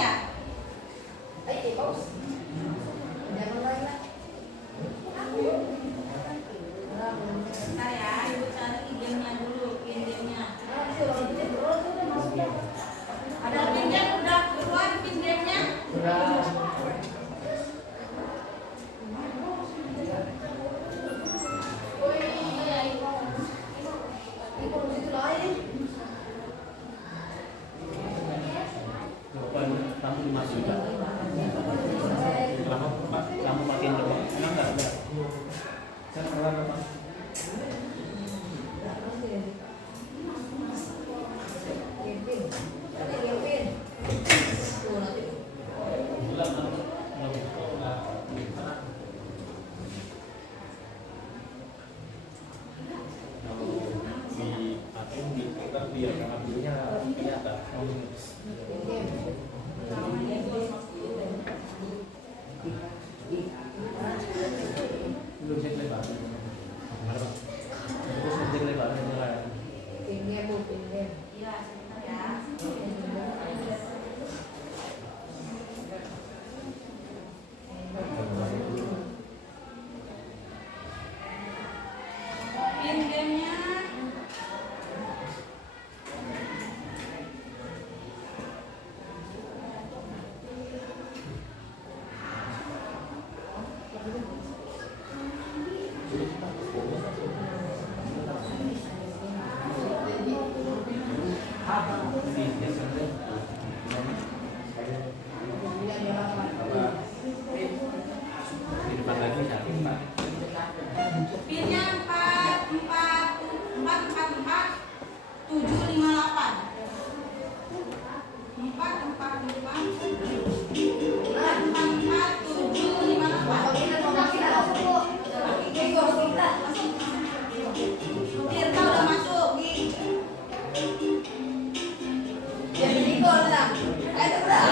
ya? Bagus. Jangan lain lah. Bentar ya, ibu cari pinjamnya dulu, pinjamnya. Ada pinjam udah keluar pinjamnya? Kamu masuk juga. Kamu makin coba. Enak nggak ada? Saya pernah apa? Biar ngambilnya kelihatan. Belum cek lebar. Mana Pak? Terus cek lebar mulai. Pinggir Bu, pinggir. Iya, sebentar ya. Pinjamnya di depan lagi satu Pak. pinnya 444 Tirta udah masuk. Jadi gol lah. Ayo udah.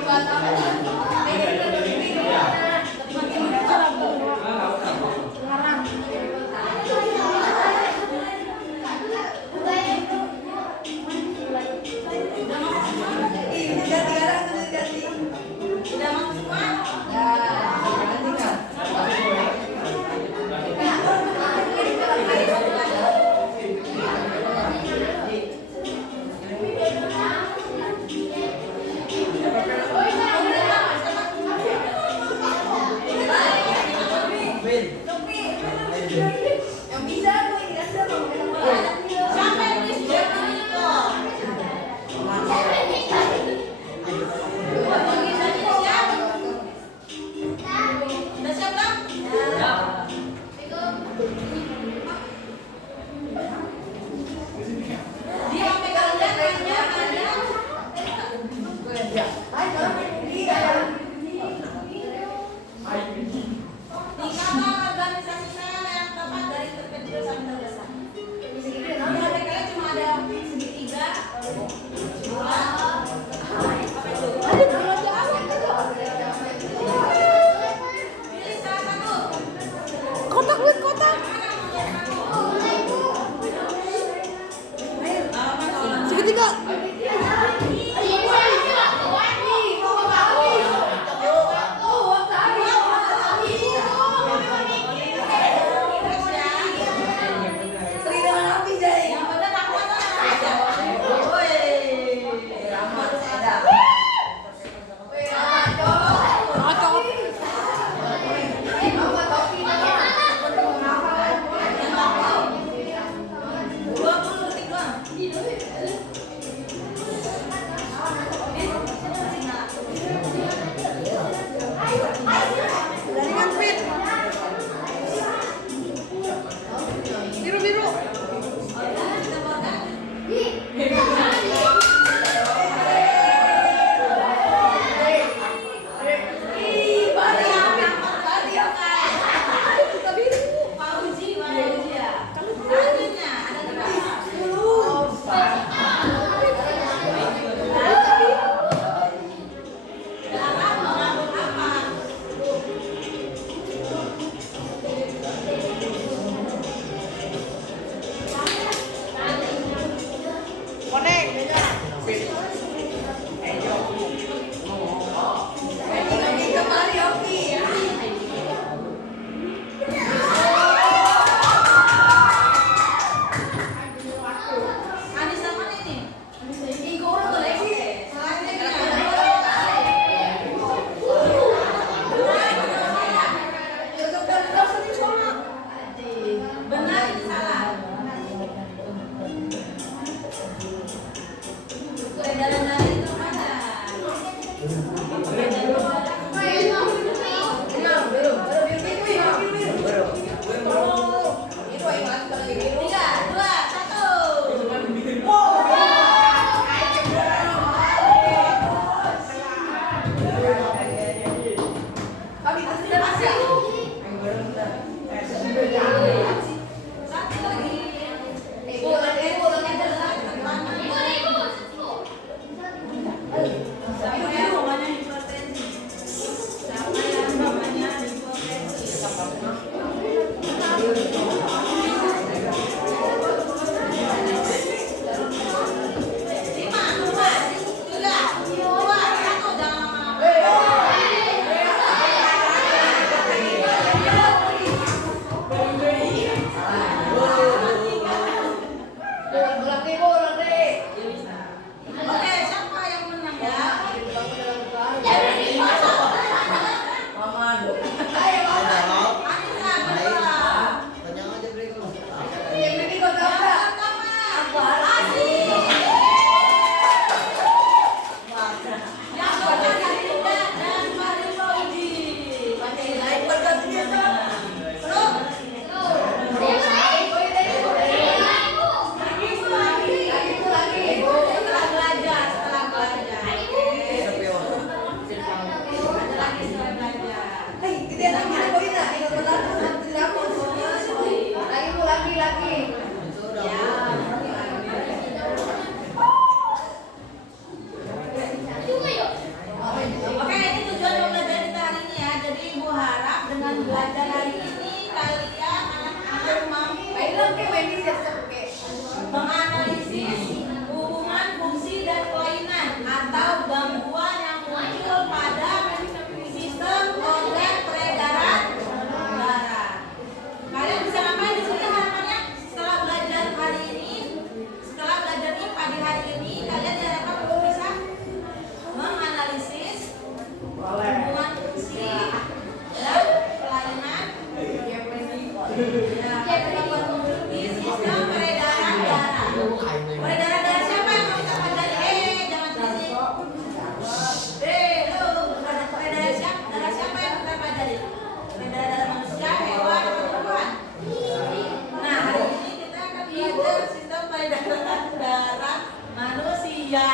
Udah masuk semua? Yang bisa tuh ini kan dong. Siapa yang tulis jurnal itu? Udah siap belum? Dia sampai kalian nanya kalian. Tinggal organisasi saya yang tepat Satu lagi. Siapa yang mamanya hipertensi? Siapa yang mamanya hipertensi? Lima, empat, tiga, dua, satu, jangan lama-lama. Oke, siapa yang menang ya? Anissa, berdua. Yang pertama, Asih. Yang kedua, Dinda dan Mario Faudi. Setelah belajar. Ada lagi setelah belajar. Oke, ini tujuan pembelajaran kita hari ini ya. Jadi Ibu harap dengan belajar hari ini kalian anak-anak mampu menganalisis hubungan fungsi dan kelainan atau gangguan yang muncul pada sistem organ peredaran darah. Kalian bisa ngapain di sini harapannya? Setelah belajar hari ini, setelah belajar IPA di hari ini, kalian diharapkan untuk bisa menganalisis hubungan fungsi dan kelainan di sistem peredaran darah. Peredaran darah siapa yang mau kita pelajari? Jangan berisik. Lo peredaran siapa? Darah siapa yang kita pelajari? Peredaran darah manusia, hewan, atau tumbuhan? Nah, hari ini kita akan belajar sistem peredaran darah manusia.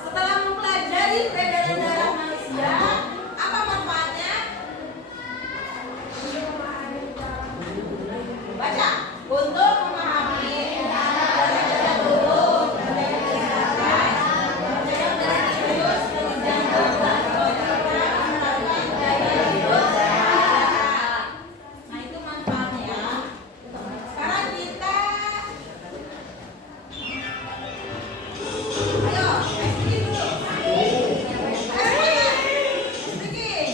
Setelah mempelajari peredaran darah manusia, apa manfaatnya? Baca. Untuk memahami darah tubuh, mencegah virus, nah itu manfaatnya. Sekarang kita ayo, bikin dulu. Bikin.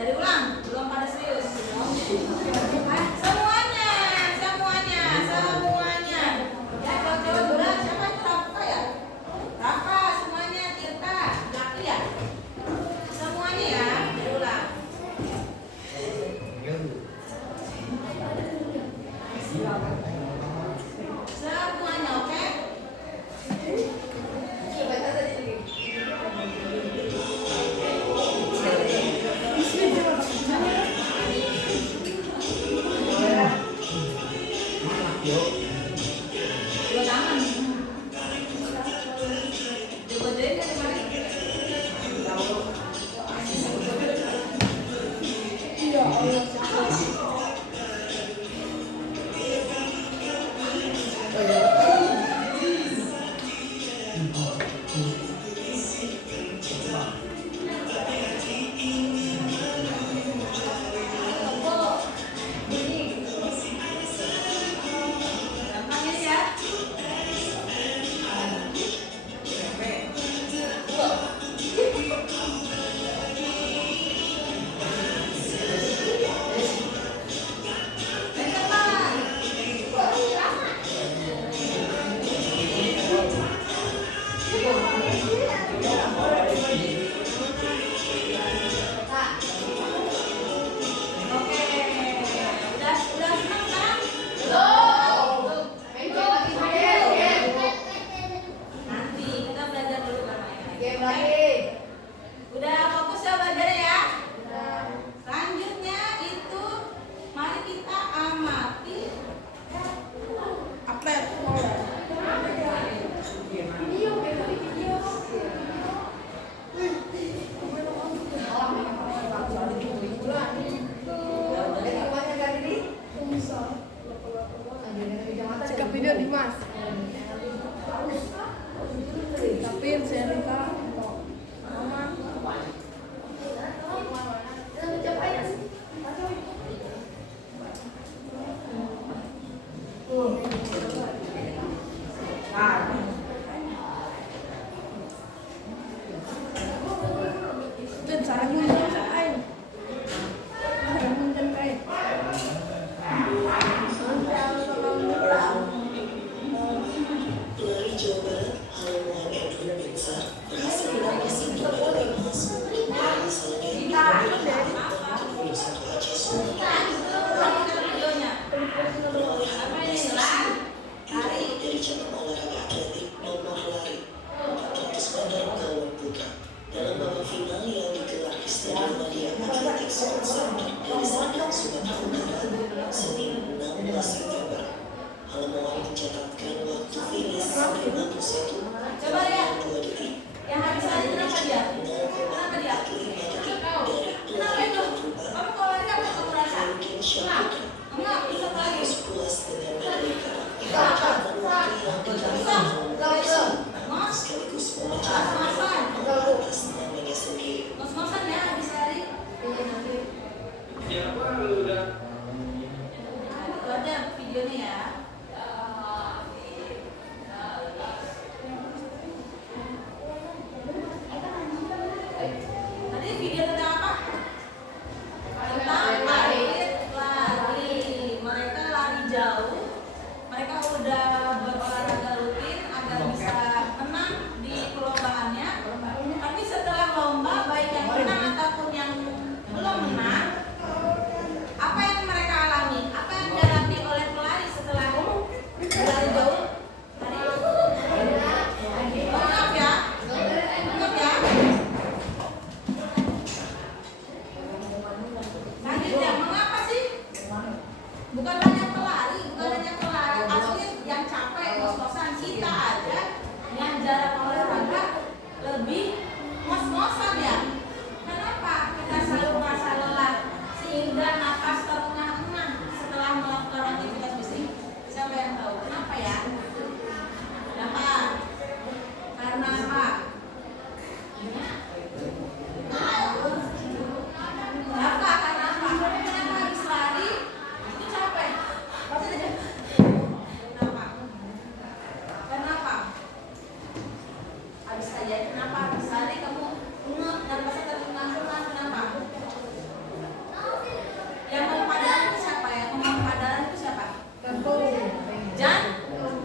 Dari ulang, belum pada serius. Semuanya. Ya, kalau cewek berat, siapa itu Rafa ya? Rafa, semuanya, Tirta, Laki ya? Semuanya ya, dari ulang. Semuanya, oke? Dua tangan. Digodain kan kemarin? Gampang ini ya. Berdasarkan surat Al-Quran, Senin 16 November, halaman mencatatkan waktu finish 51 Coba lihat. 2 detik. Yang habis lari kenapa dia? Kenapa dia? Kenapa itu? Kamu kalau lari apa kamu rasa? Enggak, bisa lari. Sekaligus memecahkan atas namanya sendiri. Ngos-ngosan ya habis lari. Itu ada videonya ya. Tadi video tentang apa? Tentang atlet lari. Mereka lari jauh. Mereka udah berolahraga rutin agar bisa menang di perlombaannya. Tapi setelah lomba, baik yang menang ataupun yang belum menang, apa yang mereka alami? Apa yang dialami oleh pelari setelah berlari jauh? Tadi lengkap ya, lengkap ya. Selanjutnya, mengapa sih? Bukan hanya pelari, atlet yang capek, ngos-ngosan. Kita aja yang jarang olahraga lebih ngos-ngosan ya. Kenapa kita selalu merasa lelah sehingga napas terengah-engah setelah melakukan aktivitas fisik? Siapa yang tahu? Kenapa ya? Kenapa? Karena apa? Kenapa? Karena apa? Kenapa habis lari itu capek? Pasti aja. Kenapa? Kenapa? Habis aja. Kenapa habis lari kamu ngep dan pasti terengah-engah? Kenapa? Yang mau padaran itu siapa ya? Mau padaran itu siapa?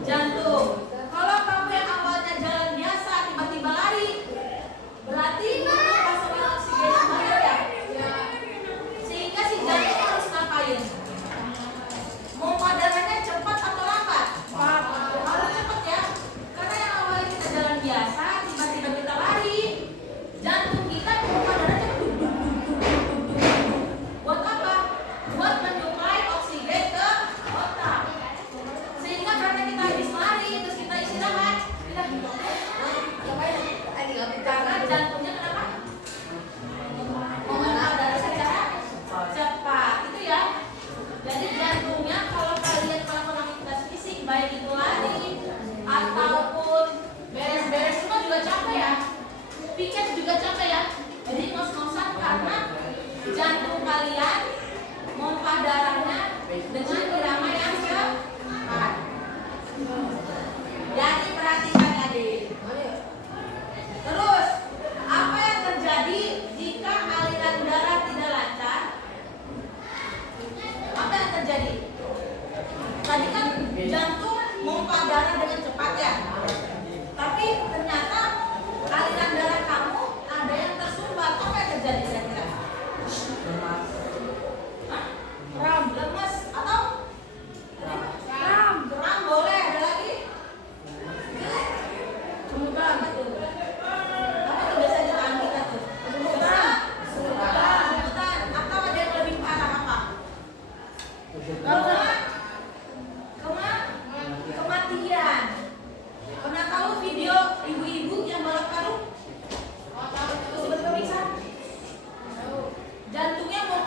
Jantung. Kalau kamu yang awalnya jalan biasa tiba-tiba lari, berarti kamu pasokan oksigen yang banyak ya? Sehingga si jantung harus ngapain? Mau padarannya cepat atau lambat? Harus cepat ya. Karena yang awalnya kita jalan biasa, tiba-tiba kita lari, jantung kita mau padarannya duk, duk, duk, duk, duk, duk, duk. Buat apa? Buat menyuplai oksigen ke otak. Sehingga karena kita habis lari, terus kita istirahat, kita karena jantungnya kenapa? Mengeluarkan darah secara cepat, itu ya. Jadi jantungnya kalau kalian melakukan aktivitas fisik, baik itu lari ataupun beres-beres semua juga capek ya. Piket juga capek ya. Jadi ngos-ngosan karena jantung kalian mompa darahnya dengan irama yang cepat. Jadi perhatikan adik. Terus, apa yang terjadi jika aliran darah tidak lancar? Apa yang terjadi? Tadi kan jantung mompa darah dengan cepat ya. Tapi ternyata aliran darah kamu ada yang tersumbat. Apa yang terjadi kira-kira? Hah? Kram, lemes atau? Kram boleh, ada lagi? Kram itu. Apa tuh biasanya tangan kita tuh? Kram, semutan, atau ada yang lebih parah apa? Kematian. Pernah tahu video ibu-ibu yang balap karung? Terus tiba-tiba pingsan? Jantungnya mau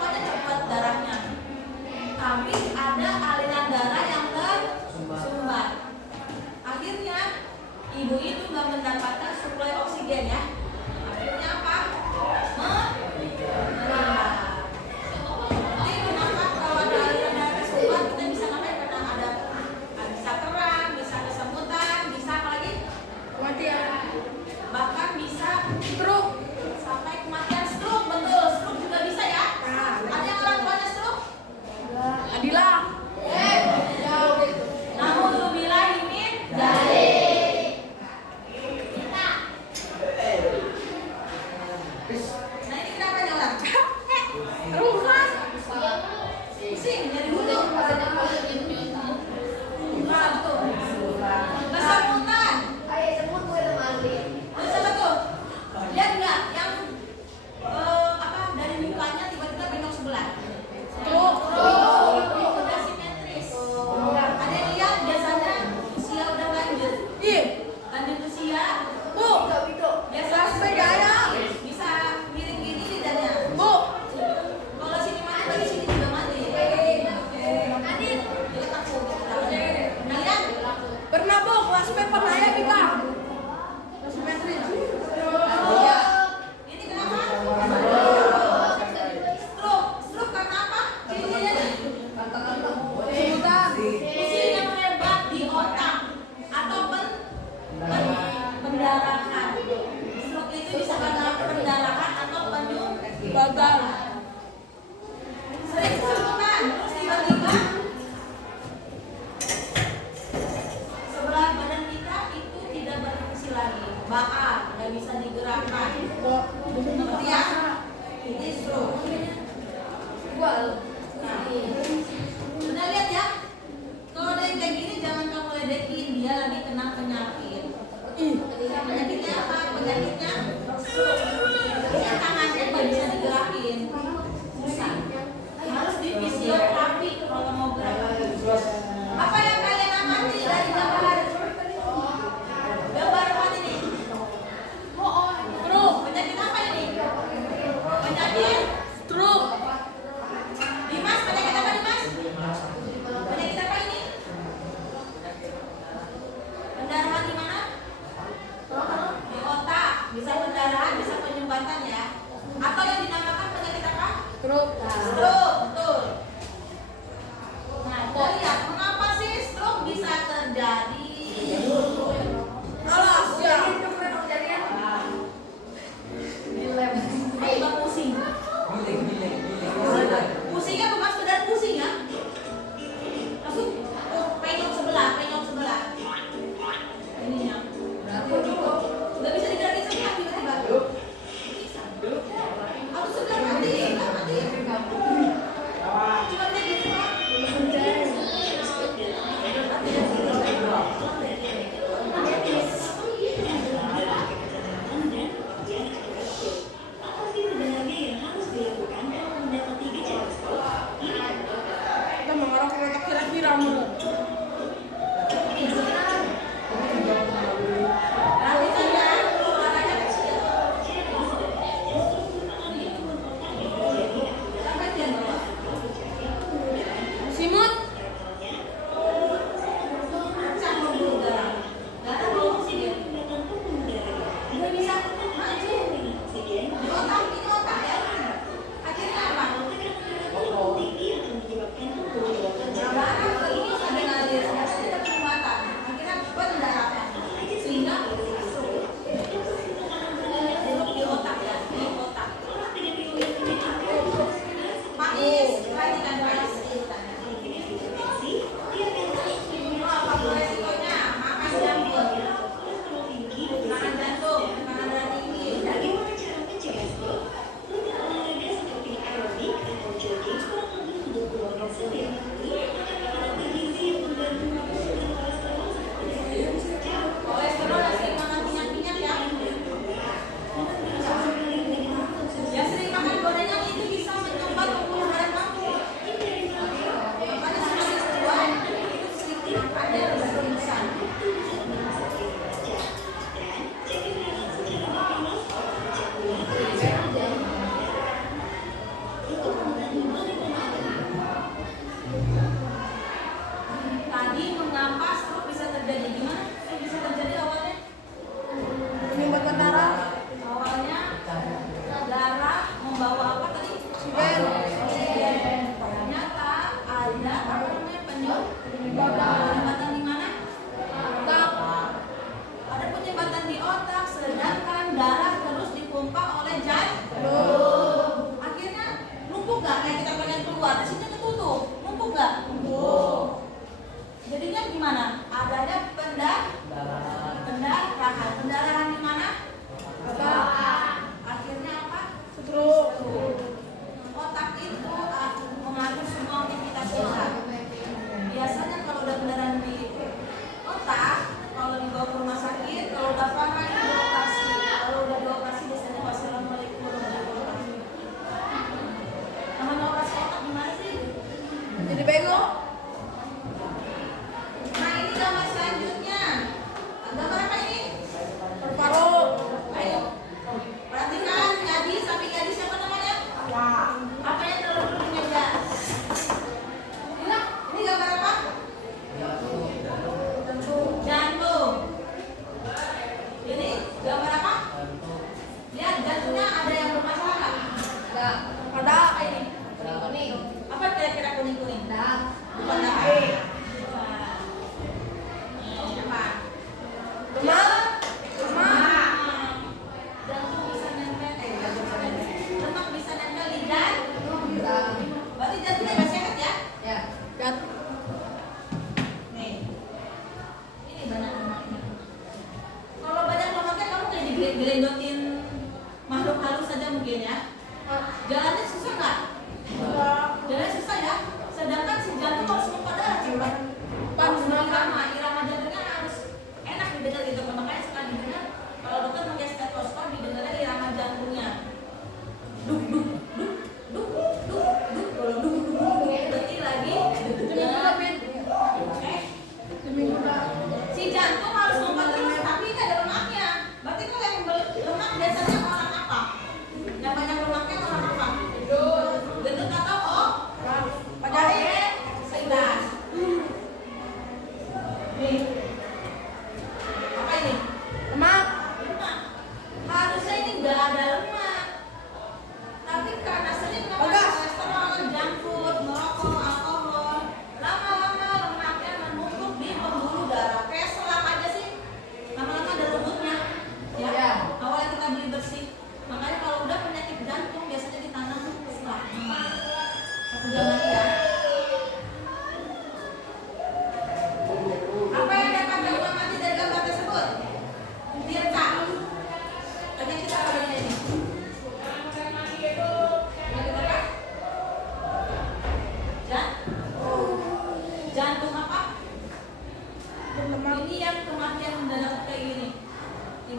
Igual. Udah lihat ya? Kalau ada yang kayak gini jangan kamu ledekin, dia lagi kena penyakit. Penyakitnya apa? Penyakitnya dia tangannya nggak bisa digerakin, susah. Harus di fisioterapi kalau mau gerak. Apa yang kalian amati dari gambar? Gambar apa ini? Stroke. Penyakit apa ini? Penyakit stroke. Dimas, penyakit apa Dimas? Penyakit apa ini? Pendarahan di mana? Di otak. Bisa pendarahan, bisa penyumbatan ya. Atau yang dinamakan penyakit apa? Stroke. Stroke, betul. Nah, kita lihat mengapa sih stroke bisa terjadi? Alas, ya. Tiba pusing. Pusingnya bukan sekedar pusing ya. Langsung penyok sebelah. Ininya. Nggak bisa digerakin sebelah tiba-tiba. Atau sebelah mati. Cuma dia gitu doang. Kita mengarah ke otak kira-kira menurut. Perhatikan ya, olahraga kecil. Sampai dia bawah. Simut. Campur dulu darah. Darah bawah sih dia. Nggak bisa maju. Di otak, ini otak ya. Akhirnya apa? Darah ke ini sampai ngalir. Karena tidak penyumbatan. Akhirnya pendarahan. Sehingga di otak ya, di otak. Pais, perhatikan Pais. Apa resikonya? Makan jangkut, makan jantung, makan darah tinggi. Bagaimana cara mencegah stroke? Untuk olahraga seperti aerobik atau jogging kurang lebih 20 setiap minggu akan makanan bergizi yang membantu menurunkan kolesterol seperti darah. Kolesterol dan sering makan minyak-minyak ya. Yang sering makan gorengan itu bisa menyumbat pembuluh darah kamu. Makanya semakin tua itu sedikit ada beririsan. Tadi mengapa stroke bisa terjadi? Gimana? Stroke bisa terjadi awalnya? Penyumbatan darah. Awalnya darah membawa apa tadi? Oksigen. Oksigen. Ternyata ada apa namanya penyumbatan di mana? Otak. Ada penyumbatan di otak, sedangkan darah terus dipompa oleh jantung. Akhirnya numpuk nggak? Kayak kita pengen keluar, di sini ketutup, numpuk nggak? Numpuk. Jadinya gimana? Adanya pendarahan di mana? Otak. Akhirnya apa? Stroke. Otak itu mengatur semua aktivitas kita. Biasanya kalau udah pendarahan di otak, kalau dibawa ke rumah sakit, kalau udah parah itu dioperasi. Kalau udah dioperasi biasanya wassalamualaikum warahmatullahi wabarakatuh. Namanya operasi otak gimana sih? Jadi bego. Nah ini gambar selanjutnya. Gambar apa ini? Paru-paru. Ayo, perhatikan gadis, sapi gadis siapa namanya? Apa yang terlalu di meja? Ini gambar apa? Jantung. Ini gambar apa? Lihat jantungnya ada yang bermasalah nggak? Nggak. Ada apa ini? Kuning. Apa kira-kira kuning-kuning? Darah. Bukan darah. Apa? Lemak. Jantung bisa nempel, lemak bisa nempel di jantung.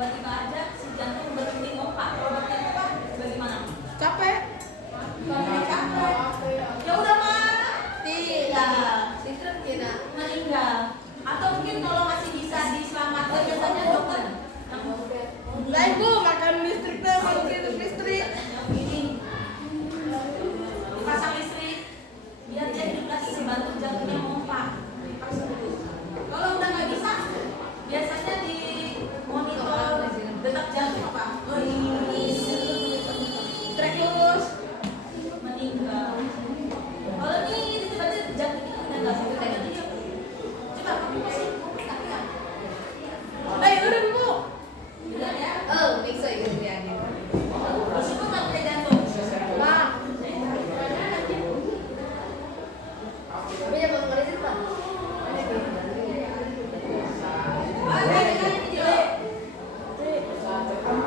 tiba-tiba aja si jantung berhenti ngompak. Kalau berhenti ngompak bagaimana? Capek. Kalau capek, ya udah mati lah, Sistem kena. meninggal. Atau mungkin kalau masih bisa diselamatkan biasanya dokter. Lah ibu makan listrik tuh, makan listrik. Ini dipasang listrik biar dia hidup lagi dibantu jantungnya mompak. Kalau udah nggak bisa, biasanya di monitor detak jantung apa? Trek lurus. Meninggal. Kalau ini tiba-tiba jantungnya udah nggak bisa lagi. Coba kamu masih tak ya? Udah bu. Bilang ya. Oh, bisa itu ya. Meskipun nggak punya jantung. Bang. Tapi yang mau ngeliat itu, Pak.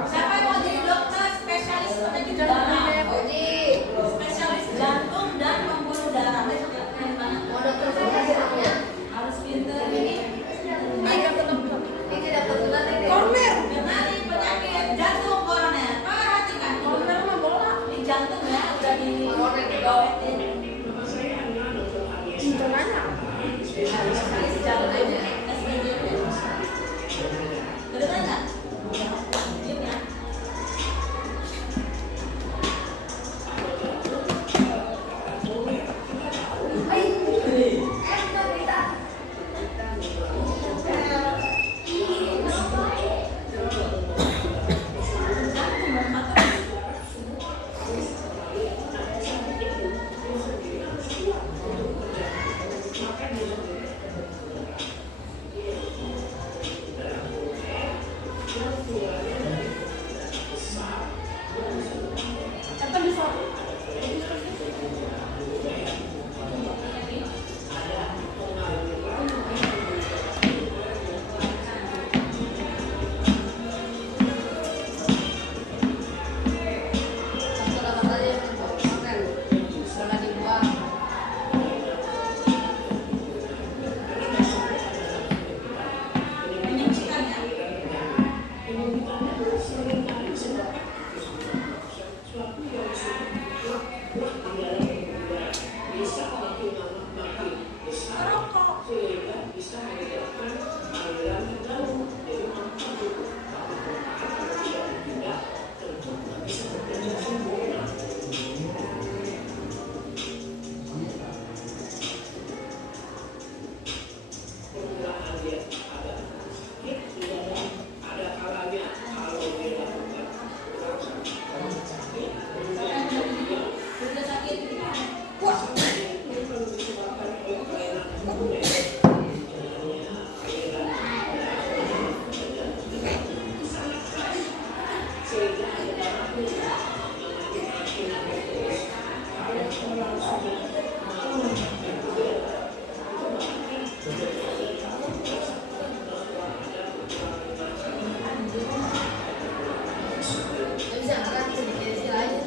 Siapa yang mau jadi dokter spesialis penyakit darah? Spesialis jantung dan pembuluh darah. Keren banget. Mau dokter spesialisnya? Harus pinter ini. Ini dapat gelar ini. Mengenai penyakit jantung koroner. Perhatikan. Corner mah bola. Di jantung ya udah di Koroner. gawetin. Gimana? Spesialis jantung aja. SPJP. Kedengeran nggak? Diam ya. Menyaksikan ya. Sudah sakit. Nggak bisa ngerak, bisa dikasih aja.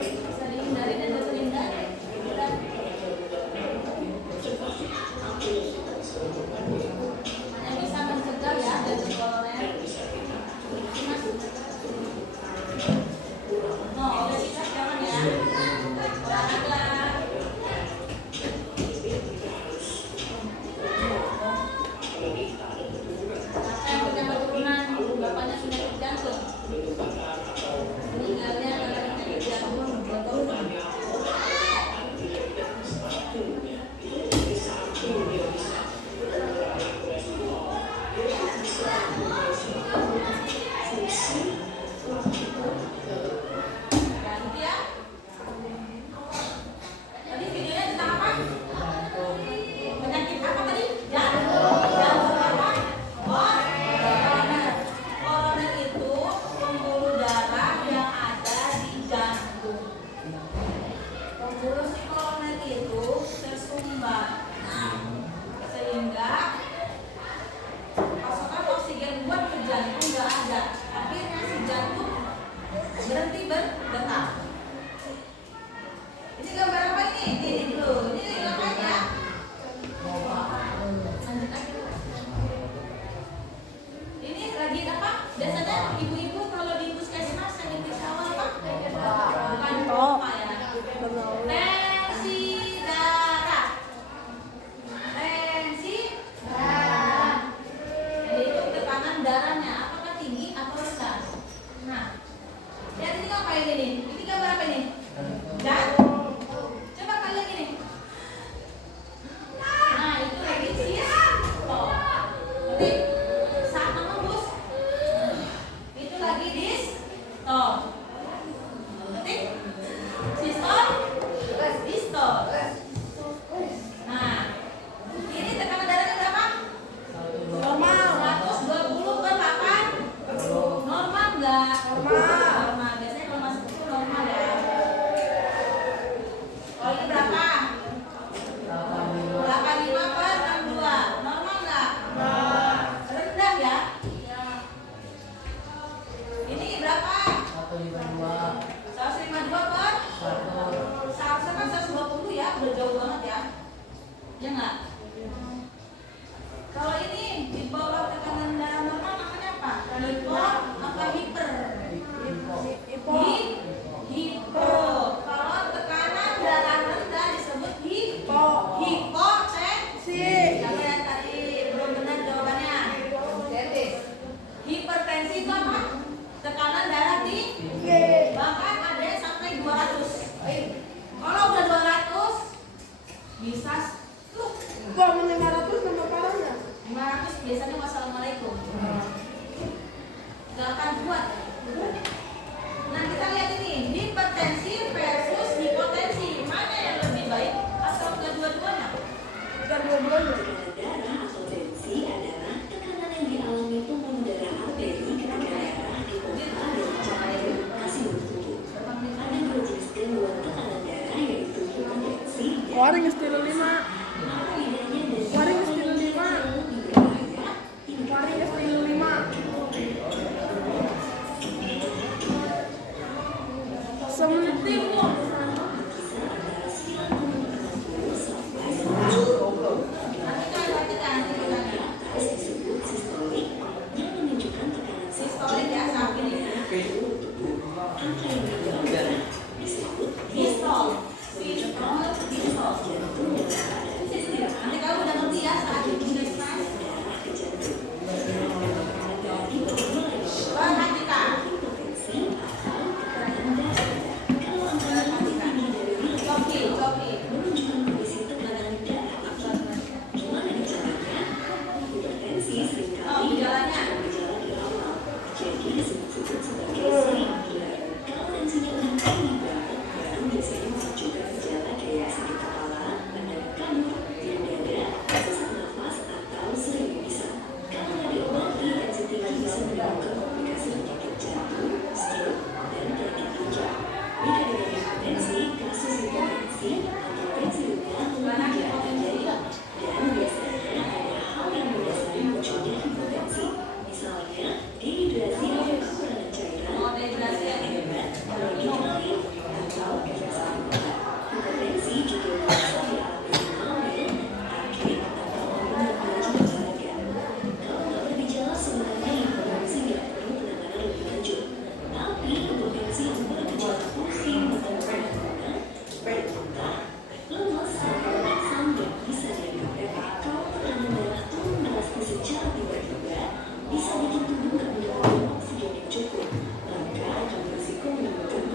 Bisa dihindari dan terhindari. Demi Allah. Tensi darah. Tensi darah. Jadi itu tekanan darahnya apakah tinggi atau rendah? Nah, lihat ini apa ini? Ini gambar apa ini? Jantung. Coba kalian ini. Nah, itu lagi sistol. Berarti saat menembus itu lagi distol. Berarti sistol, distol. Nah, ini tekanan darahnya berapa? Normal. 120/8. Normal enggak? Normal. Biasanya kalau masuk itu normal ya. Oh, ini berapa? 85/62. Normal enggak? Rendah ya? Ini berapa? 152/100. Seharusnya kan 120 ya, udah jauh banget ya. Ya enggak? Kalau ini di bawah tekanan darah normal namanya apa? Hipo apa hiper? Hipo. Kalau tekanan darah rendah disebut hipotensi. Kamu yang tadi belum benar jawabannya. Hipertensi itu apa? Tekanan darah tinggi. Bahkan ada yang sampai 200. Kalau udah 200 bisa stroke. Wah, 500 nama parahnya. 500 biasanya wassalamualaikum. Gak akan kuat. Nah, kita lihat ini hipertensi versus hipotensi. Mana yang lebih baik atau kedua-duanya? Dua-duanya. Tekanan darah atau tensi adalah tekanan yang dialami pembuluh darah arteri ketika darah dipompa dari cairan kasih tubuh. Ada dua jenis gangguan tekanan darah yaitu hipertensi dan Waring stilo 5. apa bedanya dan Waring stilo 5. lebih berbahaya? Waring stilo 5. Semenit timur. Berkisar antara 90 sampai 100. Nanti kita Atas disebut sistolik yang menunjukkan tekanan sistolik ya, saat ini. seluruh tubuh. Angka yang berbeda disebut Pistol. Pistol. jantung dan keadaan Nanti kamu udah ngerti ya saat itu udah stres. darah ke jantung. Tekanan darah di bawah mulai Perhatikan. hipotensi atau tekanan darah. Kalau angkanya lebih tinggi dari Coki. menunjukkan kondisi tekanan darah tinggi. Gimana gejalanya? Hipertensi seringkali Gejalanya. gejala di awal, jadi disebut sebagai selangkulan. Kalau tensinya udah tinggi banget, baru biasanya menunjukkan gejala kayak sakit kepala, badan kabur, nyeri dada, sesak nafas, atau sering pingsan. Kalau nggak diobati, tensi tinggi bisa menimbulkan komplikasi penyakit jantung, stroke, dan penyakit ginjal. Beda dengan hipertensi, kasus hipertensi